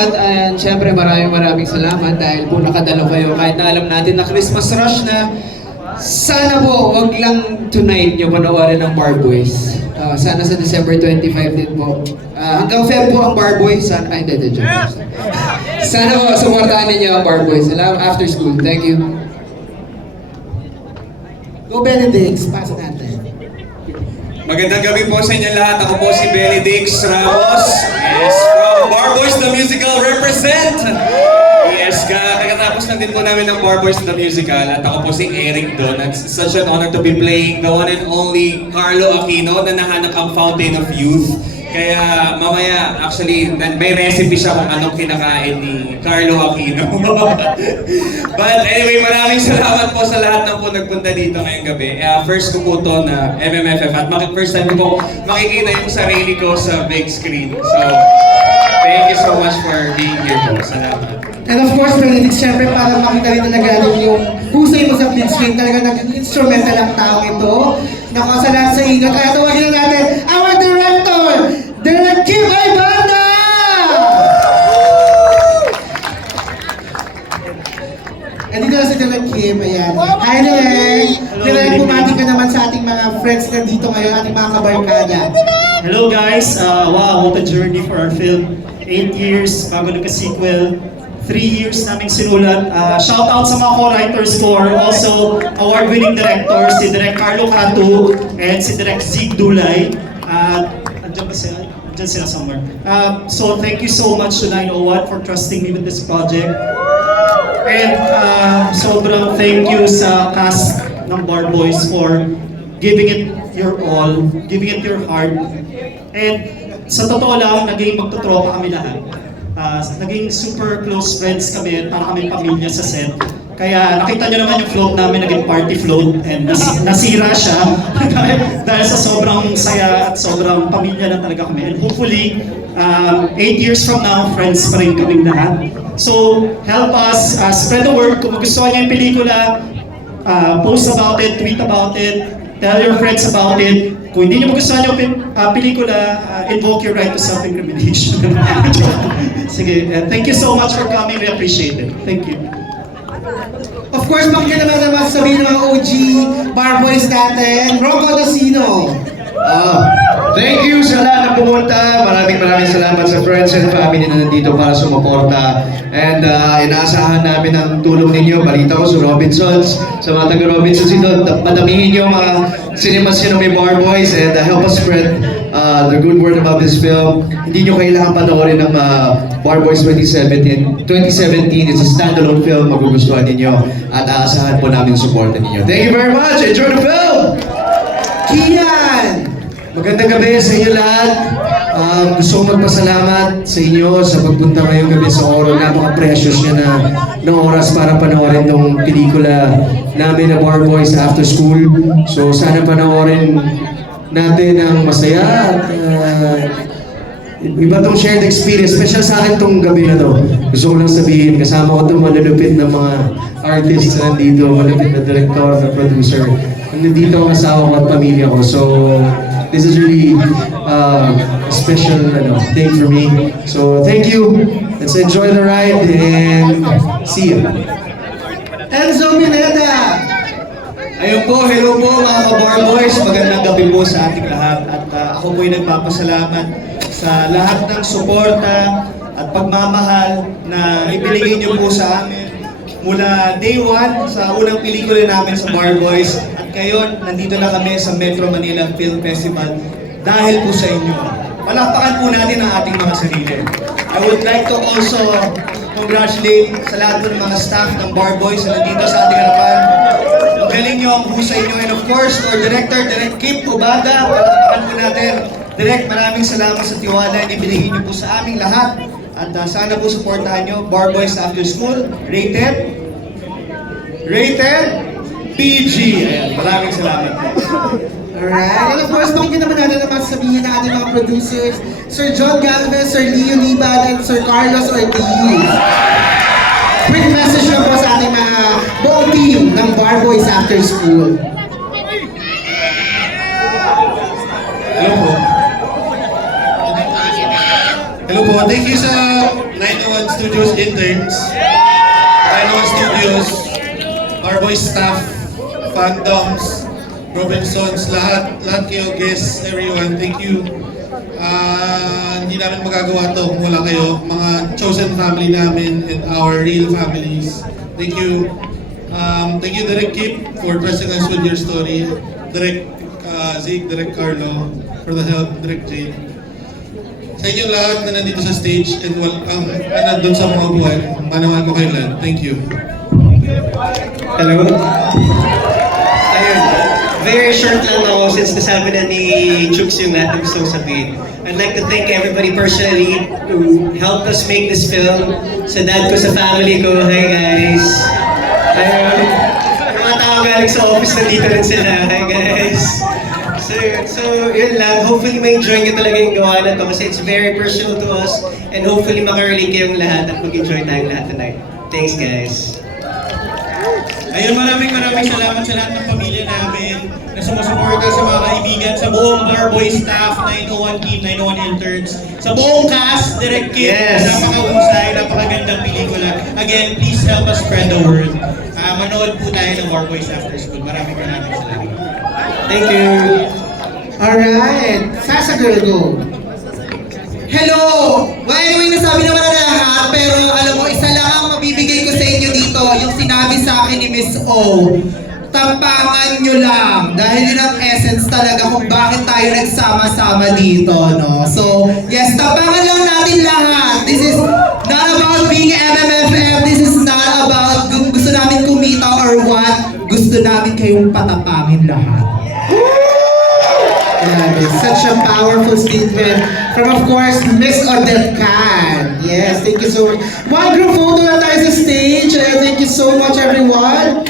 lahat, and syempre maraming salamat dahil po nakadalo kayo kahit na alam natin na Christmas rush na. Sana po, wag lang tonight nyo panoorin ng Bar Boys. Sana sa December 25 din po. Hanggang Feb po ang Bar Boys. Sana, ay, hindi, joke. Sana po, supportahan ninyo ang Bar Boys. Alam, after school. Thank you. Go Benedicts, pasa natin. Magandang gabi po sa inyo lahat. Ako po si Benedicts Ramos. Yes, from Bar Boys the Musical represent. Yes, kakatapos lang din po namin ng Bar Boys the Musical at ako po si Eric Don. It's such an honor to be playing the one and only Carlo Aquino na nahanap ang Fountain of Youth. Kaya mamaya, actually, may recipe siya kung anong kinakain ni Carlo Aquino. But anyway, maraming salamat po sa lahat ng po nagpunta dito ngayong gabi. First ko po to na MMFF at first time ko po makikita yung sarili ko sa big screen. So, thank you so much for being here po. Salamat. And of course, Benedict, syempre para makita rin talaga yung husay mo sa big screen, talaga nag-instrumental ang tao ito. Nakasalan sa inyo. Kaya tawagin na natin our director, Direk Kim Aybanda! And dito na si Direk Kim, ayan. Hi Direk! Direk, bumati ka naman sa ating mga friends na dito ngayon, ating mga kabarkada. Hello guys! Wow, what a journey for our film. 8 years, bago nagka-sequel. 3 years naming sinulat. Shout out sa mga co-writers ko, also award-winning directors, si Direk Carlo Catu and si Direk Zig Dulay. Andiyan ba sila? Andiyan sila somewhere. So thank you so much to 901 for trusting me with this project. And sobrang thank you sa cast ng Bar Boys for giving it your all, giving it your heart. And sa totoo lang, naging magtutropa kami lahat. Naging super close friends kami, parang kami pamilya sa set. Kaya nakita nyo naman yung float namin, naging party float, and nasira siya dahil sa sobrang saya at sobrang pamilya na talaga kami. And hopefully, 8 years from now, friends pa rin kaming lahat. So, help us spread the word. Kung gusto nyo yung pelikula, post about it, tweet about it, tell your friends about it. Kung hindi nyo magustuhan yung pelikula, invoke your right to self-incrimination. Sige, thank you so much for coming. We appreciate it. Thank you. Of course, pakinggan naman sabihin ng mga OG Bar Boys natin, Rocco Docino. Thank you sa lahat na pumunta. Maraming salamat sa friends and family na nandito para sumuporta. And inaasahan namin ang tulong ninyo. Balita ko sa Robinsons, sa mga taga-Robinsons dito, madamihin nyo mga cinemas nyo na may Bar Boys and help us spread the good word about this film. Hindi nyo kailangan panoorin ng Bar Boys 2017. 2017 is a standalone film, magugustuhan ninyo at aasahan po namin supportan ninyo. Thank you very much! Enjoy the film! Kian! Magandang gabi sa inyo lahat. Gusto kong magpasalamat sa inyo sa pagpunta ngayong gabi sa Oro. Napaka-precious nyo ng oras para panoorin tong pelikula namin na Bar Boys After School. So sana panoorin natin ang masaya at iba tong shared experience. Special sa akin tong gabi na to. Gusto ko lang sabihin, kasama ko itong malulupit na mga artists na nandito, malulupit na director, na producer. Nandito ang asawa ko at pamilya ko. So, this is really a special thing for me. So thank you. Let's enjoy the ride and see you. Enzo Pineda! Ayun po, hello po mga ka-Bar Boys. Magandang gabi po sa ating lahat. At ako po'y nagpapasalamat sa lahat ng suporta at pagmamahal na ibinigay niyo po sa amin mula day 1 sa unang pelikula namin sa Bar Boys. At ngayon, nandito na kami sa Metro Manila Film Festival dahil po sa inyo. Palakpakan po natin ang ating mga sarili. I would like to also congratulate sa lahat ng mga staff ng Bar Boys na nandito sa ating harapan. Ang galing nyo, ang husay nyo. And of course, our director, Direk Kim Ubaga, palakpakan po natin. Direk, maraming salamat sa tiwala na ibinigay nyo po sa aming lahat. At sana po supportahan nyo, Bar Boys After School, rated PG. Ayan, maraming salamat. Alright, and of course, pakinggan naman natin naman sabihin ng ating mga producers, Sir John Galvez, Sir Leo Liban, and Sir Carlos Ortiz. Quick message lang po sa ating mga buong team ng Bar Boys After School. Hello po. Hello po. Thank you sa 901 Studios interns, 901 Studios, Barboy staff, fandoms, Robinsons, lahat kayo, guests, everyone, thank you. Hindi namin magagawa to kung wala kayo, mga chosen family namin and our real families. Thank you. Thank you, Direk Kip, for trusting us with your story. Direk Zig, Direk Carlo, for the help, Direk Jay. Sa inyo lahat na nandito sa stage and nandun sa mga buhay, manawan ko kayo lahat. Thank you. Hello? Ayun. Very short lang ako since nasabi na ni Chooks yung lahat ng gusto kong sabihin. I'd like to thank everybody personally who helped us make this film. Sa dad ko, sa family ko, hi guys. Ayun. Yung mga tao galing sa office, nandito rin sila. Hi guys. So yun lang. Hopefully ma-enjoy nyo talaga yung gawa na to kasi it's very personal to us and hopefully makarelate kayong lahat at mag-enjoy tayong lahat tonight. Thanks guys. Ayun, maraming salamat sa lahat ng pamilya namin na sumusuporta sa mga kaibigan, sa buong Barboy staff, 901 team, 901 interns, sa buong cast, Direk Kip, Yes. napakahusay, napakagandang pelikula. Again, please help us spread the word. Manood po tayo ng Barboys After School. Maraming salamat. Thank you. Alright, Sasa Girl, go. Hello! Well, anyway, nasabi naman na lahat, pero alam mo, isa lang ang mabibigay ko sa inyo dito, yung sinabi sa akin ni Miss O. Tapangan nyo lang, dahil yun ang essence talaga kung bakit tayo nagsama-sama dito, no? So, yes, tapangan lang natin lahat. This is not about being MMFF, this is not about kung gusto namin kumita or what, gusto namin kayong patapangin lahat. Yeah, such a powerful statement from, of course, Miss Odette Can. Yes, thank you so much. One group photo na tayo sa stage. Thank you so much, everyone.